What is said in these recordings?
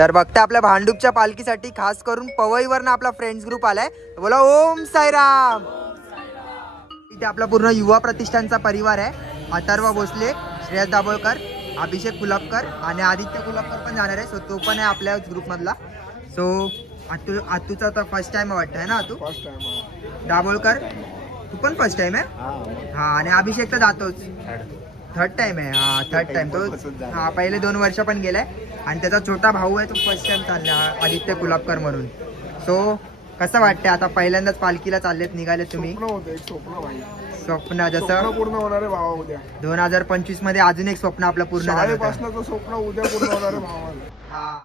तर बघता आपल्या भांडूपच्या पालखीसाठी खास करून पवईवरनं आपला फ्रेंड्स ग्रुप आलाय. बोला ओम साईराम. इथे आपला पूर्ण युवा प्रतिष्ठानचा परिवार आहे. अथर्व भोसले, श्रेयस दाभोळकर, अभिषेक कुलाबकर आणि आदित्य कुलाबकर पण जाणार आहे. सो तो पण आहे आपल्या ग्रुपमधला. सो आतूचा तर फर्स्ट टाइम वाटतं आहे ना आतू? First time. दाभोळकर तू पण फर्स्ट टाइम आहे? हा आणि अभिषेक तर जातोच. थर्ड टाइम आहे. हा थर्ड टाइम तो. हा पहिले 2 वर्ष पण गेलाय. आणि त्याचा छोटा भाऊ आहे तो फर्स्ट टाइम चालला आदित्य कुलाबकर म्हणून. सो कसं वाटतंय आता पहिल्यांदाच पालखीला चाललेत निघाले तुम्ही? स्वप्न होतं, एक स्वप्न भाई. स्वप्न जसं स्वप्न पूर्ण होणार आहे भावा उद्या. 2025 मध्ये अजून एक स्वप्न आपलं पूर्ण झालं होतं. शाळेपासनं स्वप्न उद्या पूर्ण होणार आहे भावा. हा.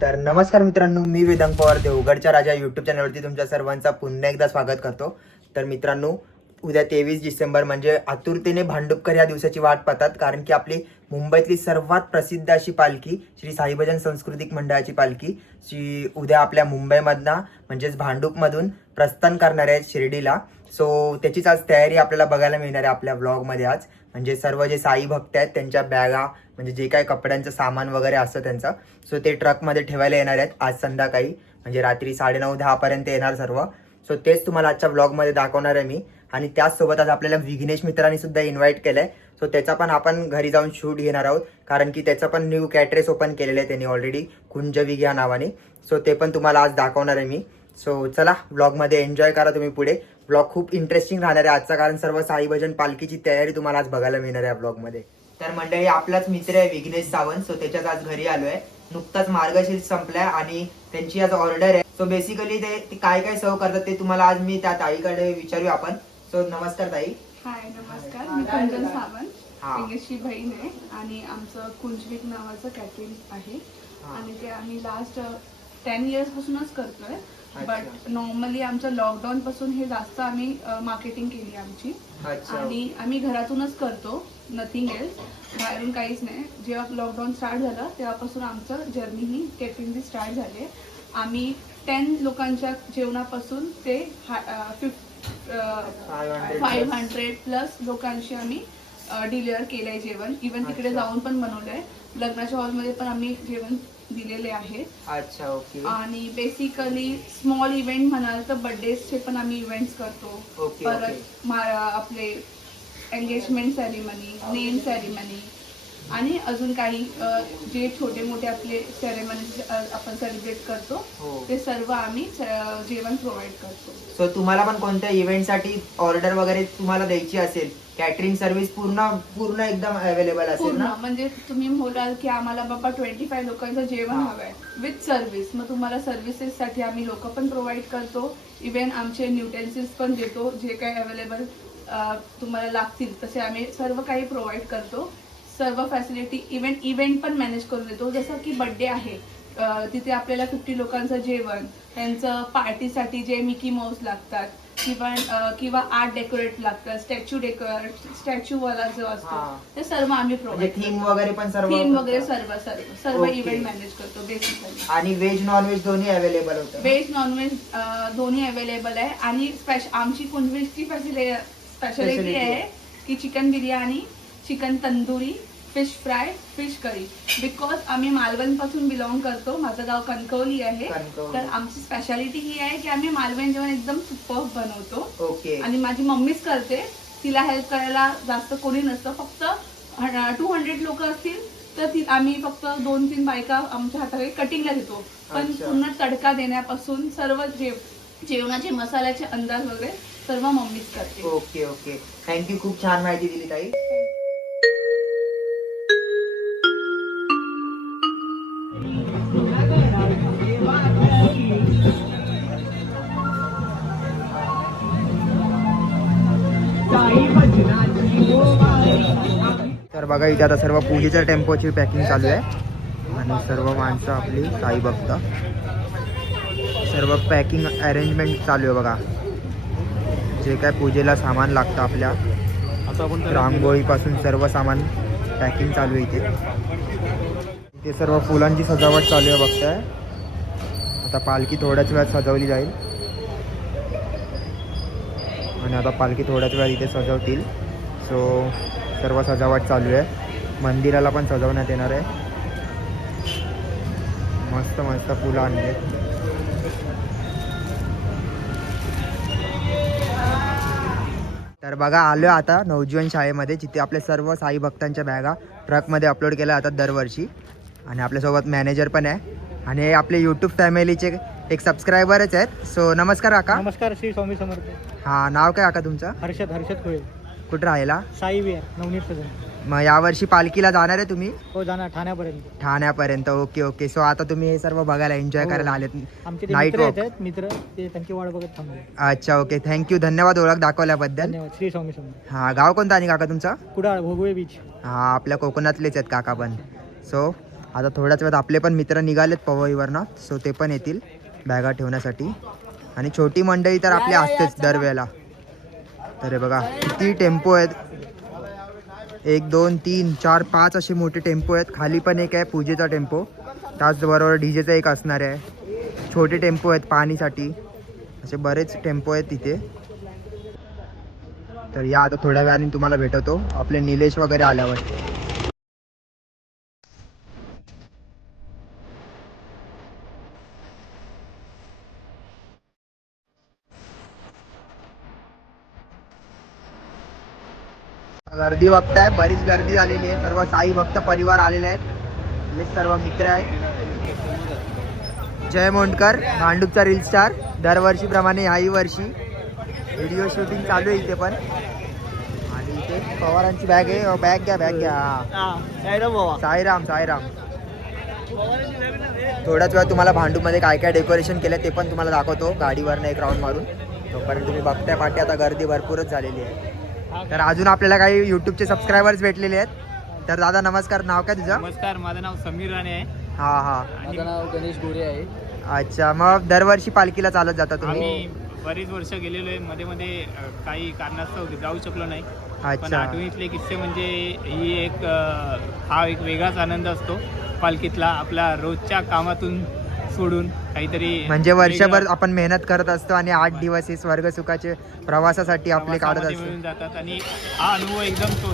तर नमस्कार मित्रांनो, मी वेदांग पवार देवगडच्या राजा यूट्यूब चॅनलवरती तुमच्या सर्वांचा पुन्हा एकदा स्वागत करतो. तर मित्रांनो, उद्या 23 डिसेंबर म्हणजे आतुरतेने भांडुपकर या दिवसाची वाट पाहतात. कारण की आपली मुंबईतली सर्वात प्रसिद्ध अशी पालखी श्री साईभजन सांस्कृतिक मंडळाची पालखी उद्या आपल्या मुंबईमधनं म्हणजेच भांडुपमधून प्रस्थान करणार आहे शिर्डीला. सो त्याचीच आज तयारी आपल्याला बघायला मिळणार आहे आपल्या व्लॉगमध्ये आज. म्हणजे सर्व जे साई भक्त आहेत त्यांच्या बॅगा म्हणजे जे काही कपड्यांचं सामान वगैरे असतं त्यांचं, सो ते ट्रकमध्ये ठेवायला येणार आहेत आज संध्याकाळी. म्हणजे रात्री 9:30-10 पर्यंत येणार सर्व. सो तेच तुम्हाला आजच्या व्लॉगमध्ये दाखवणार आहे मी. आणि त्याचसोबत आज आपल्याला विघ्नेश मित्रांनी सुद्धा इन्व्हाइट केलं आहे. सो त्याचा पण आपण घरी जाऊन शूट घेणार आहोत. कारण की त्याचं पण न्यू कॅटरेस ओपन केलेलं आहे त्यांनी ऑलरेडी, कुंज विग या नावाने. सो ते पण तुम्हाला आज दाखवणार आहे मी. सो चला व्लॉगमध्ये एन्जॉय करा तुम्ही पुढे. व्लॉग खूप इंटरेस्टिंग राहणार आहे आजचा, कारण सर्व साई भजन पालखीची तयारी तुम्हाला आज बघायला मिळणार आहे व्लॉगमध्ये. तर मंडळी, आपलाच मित्र आहे विघ्नेश सावंत. सो त्याच्यात आज घरी आलोय. नुकताच मार्गशीर्ष संपलाय आणि त्यांची आज ऑर्डर आहे. सो बेसिकली ते काय काय सर्व करतात ते तुम्हाला आज मी त्या ताईकडे विचारूया आपण. सो नमस्कार ताई. हाय नमस्कार, मी कुंजल सावंत, विघ्नेशची बहीण आहे. आणि आमचं कुंजविक नावाचं कॅटरिंग आहे. आणि ते आम्ही लास्ट 10 इयर्स पासूनच करतोय. बट नॉर्मली आमचं लॉकडाऊन पासून हे जास्त आम्ही मार्केटिंग केली आमची. आणि आम्ही घरातूनच करतो, नथिंग एल्स, बाहेरून काहीच नाही. जेव्हा लॉकडाऊन स्टार्ट झालं तेव्हापासून आमचं जर्नी ही कॅटरिंगची स्टार्ट झाली. आम्ही 10 लोकांच्या जेवणापासून ते 500 प्लस लोकांशी आम्ही डिलिव्हर केलंय जेवण. इव्हन तिकडे जाऊन पण बनवलंय. लग्नाच्या हॉलमध्ये पण आम्ही जेवण दिलेले आहे. अच्छा, ओके. आणि बेसिकली स्मॉल इव्हेंट म्हणाल तर बर्थडेचे पण आम्ही इव्हेंट्स करतो. परत आपले एंगेजमेंट सेरेमनी, नेम सेरेमनी आणि अजून काही जे छोटे मोठे आपले सेरेमनी आपण सेलिब्रेट करतो ते सर्व आम्ही जेवण प्रोव्हाइड करतो. सो तुम्हाला पण कोणत्या इव्हेंटसाठी ऑर्डर वगैरे तुम्हाला द्यायची असेल, कॅटरिंग सर्व्हिस पूर्ण एकदम अवेलेबल असेल ना? म्हणजे तुम्ही बोलाल की आम्हाला बाबा 25 लोकांचं जेवण हवंय विथ सर्व्हिस, मग तुम्हाला सर्व्हिसेस साठी आम्ही लोक पण प्रोव्हाइड करतो. इव्हन आमचे न्यूटेन्सिल्स पण देतो, जे काही अवेलेबल तुम्हाला लागतील तसे आम्ही सर्व काही प्रोव्हाइड करतो. सर्व फॅसिलिटी इव्हेंट पण मॅनेज करून देतो. जसं की बर्थडे आहे, तिथे आपल्याला 50 लोकांचं जेवण, त्यांचं पार्टीसाठी जे मिकी माऊस लागतात किंवा आर्ट डेकोरेट लागतात, स्टॅच्यू वाला जो असतो ते सर्व आम्ही प्रोव्हाइड करतो. थीम वगैरे पण सर्व इव्हेंट मॅनेज करतो बेसिकली. आणि व्हेज नॉनव्हेज दोन्ही अवेलेबल होतं? व्हेज नॉनव्हेज दोन्ही अवेलेबल आहे. आणि आमची कुंजविकची स्पेशालिटी आहे की chicken biryani, chicken tandoori, fish fry, fish curry. Because आम्ही मालवण पासून बिलॉंग करतो. माझं गाव कणकवली आहे. तर आमची स्पेशालिटी ही आहे की आम्ही मालवण जेवण एकदम सुपर बनवतो. ओके. आणि माझी मम्मीच करते. तिला हेल्प करायला जास्त कोणी नसतं. फक्त 200 लोक असतील तर आम्ही फक्त 2-3 बायका आमच्या हाताखाली कटिंगला देतो. पण पूर्ण तडका देण्यापासून सर्व जेवणाचे मसाल्याचे अंदाज वगैरे सर्व मम्मीच करते. Okay okay, thank you. खूप छान माहिती दिली ताई. तर बघा इथे आता सर्व पूजेच्या टेम्पोची पॅकिंग चालू आहे आणि सर्व माणसं आपली साई भक्त सर्व पॅकिंग अरेंजमेंट चालू आहे बघा. जे काय पूजेला सामान लागतं आपल्या रांगोळीपासून सर्व सामान पॅकिंग चालू आहे इथे. इथे सर्व फुलांची सजावट चालू आहे बघताय. आता पालखी थोड्याच वेळात सजवली जाईल आणि आता पालखी थोड्याच वेळात इथे सजवतील. सो सर्व सजावट चालू आहे. मंदिराला पण सजवण्यात येणार आहे. मस्त मस्त फुलं आणले. तर बघा आलो आता नवजीवन शाळेमध्ये, जिथे आपले सर्व साई भक्तांच्या बॅगा ट्रकमध्ये अपलोड केल्या जातात दरवर्षी. आणि आपल्यासोबत मॅनेजर पण आहे आणि हे आपले यूट्यूब फॅमिलीचे एक सबस्क्रायबरच आहेत. सो नमस्कार काका. नमस्कार, श्री स्वामी समर्थ. हां, नाव काय काका तुमचं? हर्षद खोळे, कुठं राहिला? साई विहार, नवनीत सदन. मग यावर्षी पालखीला जाणार आहे तुम्ही? हो, जाणार ठाण्यापर्यंत. ठाण्यापर्यंत. Okay okay. सो आता तुम्ही हे सर्व बघायला एन्जॉय हो. करायला आलेत आमचे ते नाईट मित्र वॉक. येतात, मित्र ते त्यांची वाट बघत थांबले. अच्छा ओके, थँक्यू, धन्यवाद ओळख दाखवल्याबद्दल. धन्यवाद. श्री स्वामी समर्थ. हां, गाव कोणतं आणि काका तुमचं? कुडाळ, भोगवे बीच. हां, आपल्या कोकणातलेच आहेत काका पण. सो आता थोड्याच वेळात आपले पण मित्र निघालेत पवईवरनं. सो ते पण येतील बॅगा ठेवण्यासाठी. आणि छोटी मंडळी तर आपली असतेच दरवेळेला. तर हे बघा किती टेम्पो आहेत. 1 2 3 4 5 असे मोठे टेम्पो आहेत. खाली पण एक आहे पूजेचा टेम्पो. त्याचबरोबर डीजेचा एक असणार आहे. छोटे टेम्पो आहेत पाणीसाठी. असे बरेच टेम्पो आहेत तिथे. तर या आता थोड्या वेळाने तुम्हाला भेटवतो आपले निलेश वगैरे आल्यावर. गर्दी बघताय, बरीच गर्दी झालेली आहे. सर्व साई भक्त परिवार आलेले आहेत. हे सर्व मित्र आहेत. जय मोंडकर, भांडूपचा रील स्टार. दरवर्षीप्रमाणे ह्याही वर्षी व्हिडिओ शूटिंग चालू आहे इथे पण. आणि इथे पवारांची बॅग आहे. बॅग घ्या, बॅग घ्या. साईराम साईराम. थोड्याच वेळा तुम्हाला भांडूपमध्ये काय काय डेकोरेशन केलं ते पण तुम्हाला दाखवतो गाडीवरनं एक राऊंड मारून. तोपर्यंत तुम्ही बघताय पाठी आता गर्दी भरपूरच झालेली आहे. तर अजून आपल्याला काही यूट्यूबचे सबस्क्रायबर्स भेटलेले आहेत. तर दादा नमस्कार, नाव काय तुझं? नमस्कार, माझं नाव समीर राणे आहे. हां हां. माझं नाव गणेश गोरे आहे. अच्छा, मग दरवर्षी पालखीला चालत जाता तुम्ही? आम्ही बरीच वर्ष गेलेलो आहे. मध्ये मध्ये काही कारणास्तव जाऊ शकलो नाही. पण अच्छा आठवणीतले किस्से म्हणजे ही एक हा एक वेगळाच आनंद असतो पालखीतला. आपल्या रोजच्या कामातून सोडून काहीतरी म्हणजे वर्षभर वेगळं आपण मेहनत करत असतो आणि 8 दिवस हे स्वर्ग सुखाचे प्रवासासाठी आपले काढत प्रवासामध्ये असतो. मिळून जातात. आणि हा अनुभव एकदम तो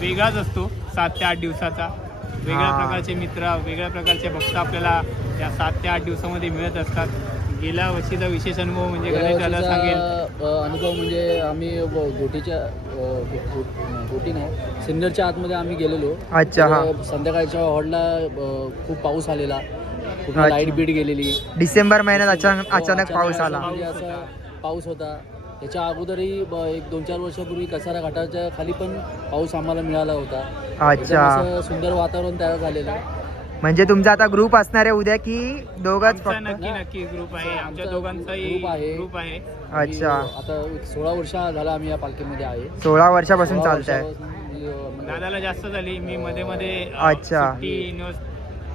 वेगळाच असतो. 7 ते 8 दिवसाचा. वेगळ्या हा. प्रकारचे मित्र, वेगळ्या प्रकारचे भक्त आपल्याला या 7 ते 8 दिवसामध्ये मिळत असतात. गेल्या वर्षीचा विशेष अनुभव म्हणजे गणेश दादा सांगेल. अनुभव म्हणजे आम्ही बोटीच्या बोटी नाही सिन्नरच्या आतमध्ये आम्ही गेलेलो. अच्छा, हा. तर संध्याकाळच्या हॉलला खूप पाऊस आलेला. पूर्ण अच्छा. लाईट बीट गेलेली. डिसेंबर महिन्यात अचानक पाऊस आला. म्हणजे असा पाऊस होता. त्याच्या अगोदरही 1-2-4 वर्षापूर्वी कसारा घाटाच्या खाली पण पाऊस आम्हाला मिळाला होता. अच्छा, एकदम असं सुंदर वातावरण तयार झालेलं. म्हणजे तुमचा आता ग्रुप असणार आहे उद्या की दोघंच आमचा फक्त? नक्की ग्रुप आहे. आमच्या आमचा दोघांचाही ग्रुप आहे. ग्रुप आहे. अच्छा, आता 16 वर्ष झाला आम्ही या पालखीमध्ये आहे. 16 वर्षापासून 16 चालत आहे. वर्षापासून दादाला जास्त झाली. मी मध्ये मध्ये अच्छा.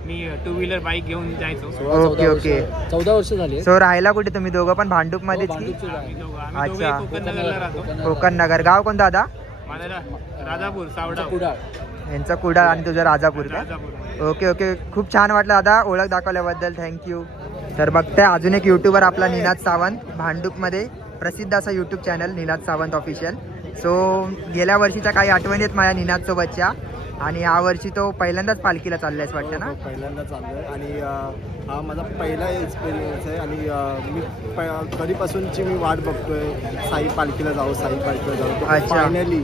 मी 2 व्हीलर बाईक घेऊन जायचो. 16-14 वर्ष. ओके. 14 वर्ष झाली. सो राहायला कुठे तुम्ही दोघं पण भांडूप मध्येच की? आम्ही अच्छा. दोघे कोकण नगरला राहतो. कोकण नगर. गाव कोणतं दादा? माझा राजापूर सावडा. कुडाळ. यांचं कुडाळ आणि तुझं राजापूर का? राजापूर. ओके ओके, खूप छान वाटलं दादा ओळख दाखवल्याबद्दल, थँक्यू. तर बघताय अजून एक यूट्यूबर आपला निनाद सावंत, भांडूपमध्ये प्रसिद्ध असा YouTube channel Ninad Sawant official. So गेल्या वर्षीच्या काही आठवणी आहेत माझ्या निनादसोबतच्या. आणि यावर्षी तो पहिल्यांदाच पालखीला चाललायस वाटतं ना? पहिल्यांदा चाललोय आणि हा माझा पहिला एक्सपिरियन्स आहे. आणि मी कधीपासूनची मी वाट बघतोय साई पालखीला जाऊ, साई पालखीला जाऊ. अच्छा. फायनली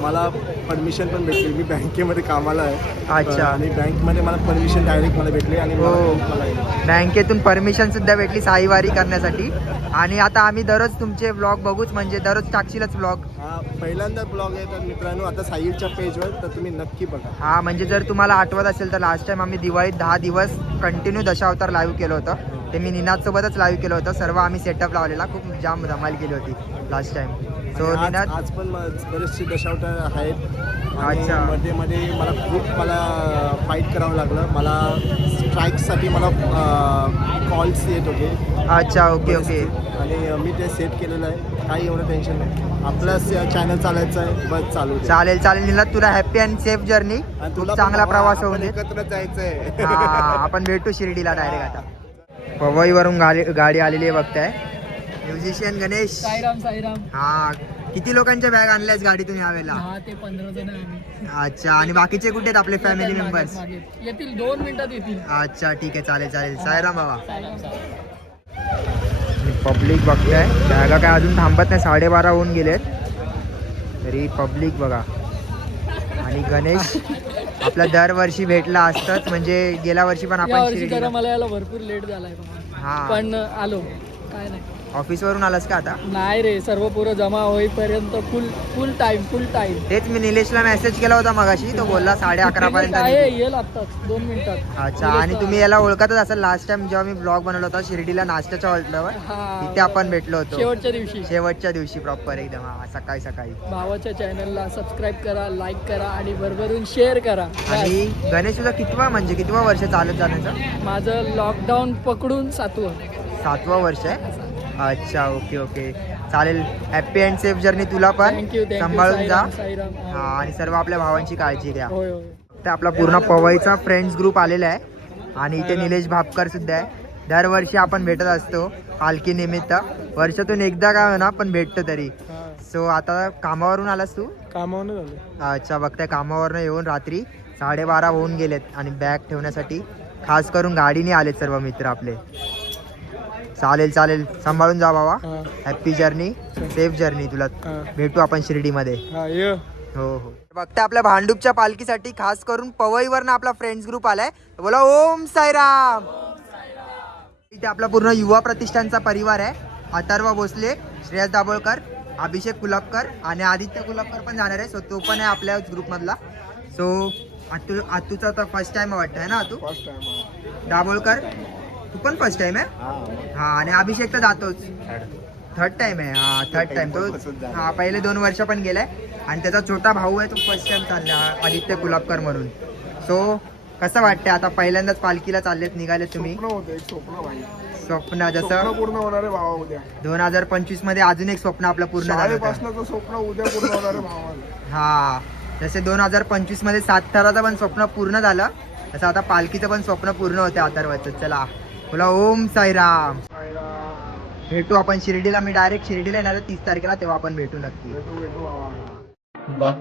मला परमिशन पण भेटली. मी बँकेमध्ये कामाला आहे. अच्छा. आणि बँकमध्ये मला परमिशन डायरेक्ट मला भेटली आणि हो. मला बँकेतून परमिशन सुद्धा भेटली साईवारी करण्यासाठी. आणि आता आम्ही दररोज तुमचे ब्लॉग बघूच, म्हणजे दररोज टाकशीलच ब्लॉग. हा पहिल्यांदा ब्लॉग आहे. तर मित्रांनो आता साईच्या पेजवर तर तुम्ही नक्की बघा. हा, म्हणजे जर तुम्हाला आठवत असेल तर लास्ट टाइम आम्ही दिवाळीत 10 दिवस कंटिन्यू दशावतार लाईव्ह केलं होतं. ते मी निनादसोबतच लाईव्ह केलं होतं. सर्व आम्ही सेटअप लावलेला. खूप जाम धमाल केली होती लास्ट टाइम. सो आणि निनाद आज पण बरेचसे दशावतार आहेत. आणि अच्छा. मध्ये मला फाईट करावं लागलं. मला स्ट्राईक्ससाठी मला कॉल्स येत होते अच्छा, ओके ओके. आणि मी ते सेट केलेलं आहे. काही एवढं टेन्शन नाही. आपलाच चॅनल चालायचं आहे, बस चालू दे. चालेल चालेल निलाद, तुला हॅपी अँड सेफ जर्नी. आणि खूप तुला पण चांगला भावा, प्रवास आपण होऊन दे. एकत्र जायचंय. हा, आपण भेटू शिर्डीला डायरेक्ट आता. पवईवरून गाडी आलेली आहे बघताय. म्युझिशियन गणेश. साईराम साईराम. हा, किती लोकांच्या बॅग आणल्यास गाडीतून यावेळेला? 10 ते 15 जण आहे आम्ही. अच्छा, आणि बाकीचे कुठे आहेत आपले फॅमिली मेंबर्स? येतील 2 मिनिटात येतील. अच्छा, ठीक आहे, चालेल चालेल. सायराम बाबा. साईराम. पब्लिक बघताय, बॅगा काय अजून थांबत नाही, 12:30 होऊन गेलेत तरी पब्लिक बघा. आणि गणेश आपला दरवर्षी भेटला असतंच, म्हणजे गेल्या वर्षी पण आपण यावर्षी जरा शिर्डीला. मला यायला भरपूर लेट झालाय हा, पण आलो. काय नाही. ऑफिसवरून आलास का आता? नाही रे, सर्व पोरं जमा होईपर्यंत फुल टाइम. तेच मी निलेशला मेसेज केला होता मगाशी, तो बोलला 11:30 पर्यंत आहे, निघू. येईल आत्ताच 2 मिनिटात. अच्छा, आणि तुम्ही याला ओळखतच असाल, लास्ट टाइम जेव्हा मी ब्लॉग बनवला होता शिर्डीला नाश्त्याच्या हॉटेलवर, हा, तिथे आपण भेटलो होतो शेवटच्या दिवशी प्रॉपर एकदम. हा, सकाळी सकाळी. भावाच्या चॅनलला सबस्क्राईब करा, लाईक करा आणि भरभरून शेअर करा. आणि गणेश तुझा कितवा वर्ष चालत जाण्याचं? माझं लॉकडाऊन पकडून 7वं वर्ष आहे. अच्छा, ओके ओके, चालेल. हॅपी अँड सेफ जर्नी तुला पण. थँक्यू. सांभाळून जा. साईराम. हा, आणि सर्व आपल्या भावांची काळजी घ्या. होय होय. तर आपला पूर्ण पवईचा फ्रेंड्स ग्रुप आलेला आहे आणि इथे निलेश भापकर सुद्धा आहे. दरवर्षी आपण भेटत असतो पालखी निमित्त, वर्षातून एकदा काय होणार पण भेटतो तरी. सो आता कामावरून आलास तू? कामावून झालं. अच्छा, बघताय कामावरनं येऊन रात्री 12:30 होऊन गेलेत आणि बॅग ठेवण्यासाठी खास करून गाडीने आलेत सर्व मित्र आपले. चालेल चालेल, सांभाळून जा बाबा. Happy journey, safe journey. तुला भेटू आपण शिर्डीमध्ये. हो हो. बघता आपल्या भांडूपच्या पालखीसाठी खास करून पवईवरनं आपला फ्रेंड्स ग्रुप आलाय. बोला ओम साईराम. इथे आपला पूर्ण युवा प्रतिष्ठानचा परिवार आहे. अथर्व भोसले, श्रेयस दाभोळकर, अभिषेक कुलाबकर आणि आदित्य कुलाबकर पण जाणार आहे. सो तो पण आहे आपल्याच ग्रुपमधला. सो आतूचा तर फर्स्ट टाइम वाटतं आहे ना? आतू फर्स्ट टाइम. दाभोळकर तू पण फर्स्ट टाइम आहे? हा, आणि अभिषेक तर जातोच. थर्ड टाइम आहे. हा, थर्ड टाइम तो. हा, पहिले 2 वर्ष पण गेलाय. आणि त्याचा छोटा भाऊ आहे, तो फर्स्ट टाइम चालला, आदित्य कुलाबकर म्हणून. सो कसं वाटतंय आता पहिल्यांदाच पालखीला चाललेत, निघालेत तुम्ही? स्वप्न होतं, एक स्वप्न भाई. स्वप्न जसं स्वप्न पूर्ण होणार आहे भावा उद्या. 2025 मध्ये अजून एक स्वप्न आपलं पूर्ण झालं होतं. शाळेपासलं स्वप्न उद्या पूर्ण होणार आहे भावाला. हा, जसे 2025 मध्ये साताराचं पण स्वप्न पूर्ण झालं, तसं आता पालखीचं पण स्वप्न पूर्ण होते अथर्वचं. चला बोला ओम साईराम. भेटू आपण शिर्डीला. मी डायरेक्ट शिर्डीला येणार आहे 30 तारखेला, तेव्हा आपण भेटू नक्की. भेटू भावा.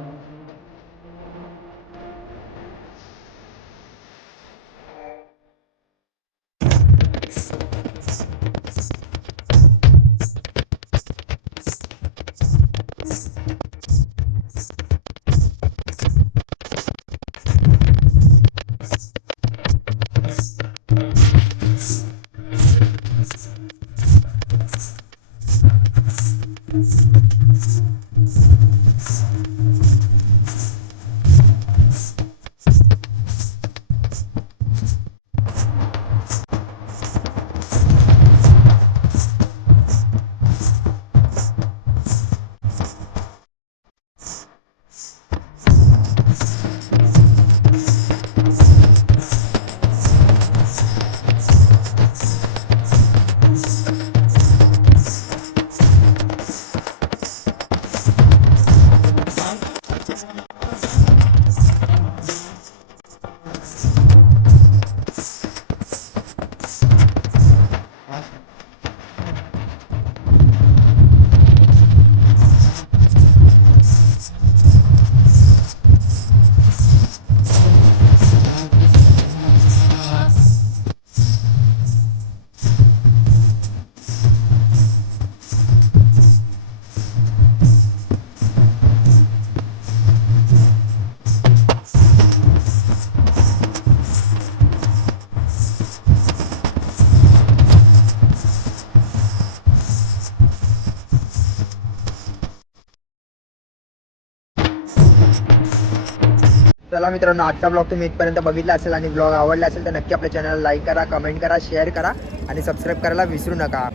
चला मित्रांनो, आजचा ब्लॉग तुम्ही इथपर्यंत बघितला असेल आणि ब्लॉग आवडला असेल तर नक्की आपल्या चॅनलला लाईक करा, कमेंट करा, शेअर करा आणि सबस्क्राईब करायला विसरू नका.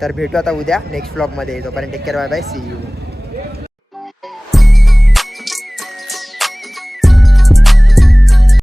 तर भेटू आता उद्या नेक्स्ट ब्लॉगमध्ये. तोपर्यंत take care, bye bye, see you.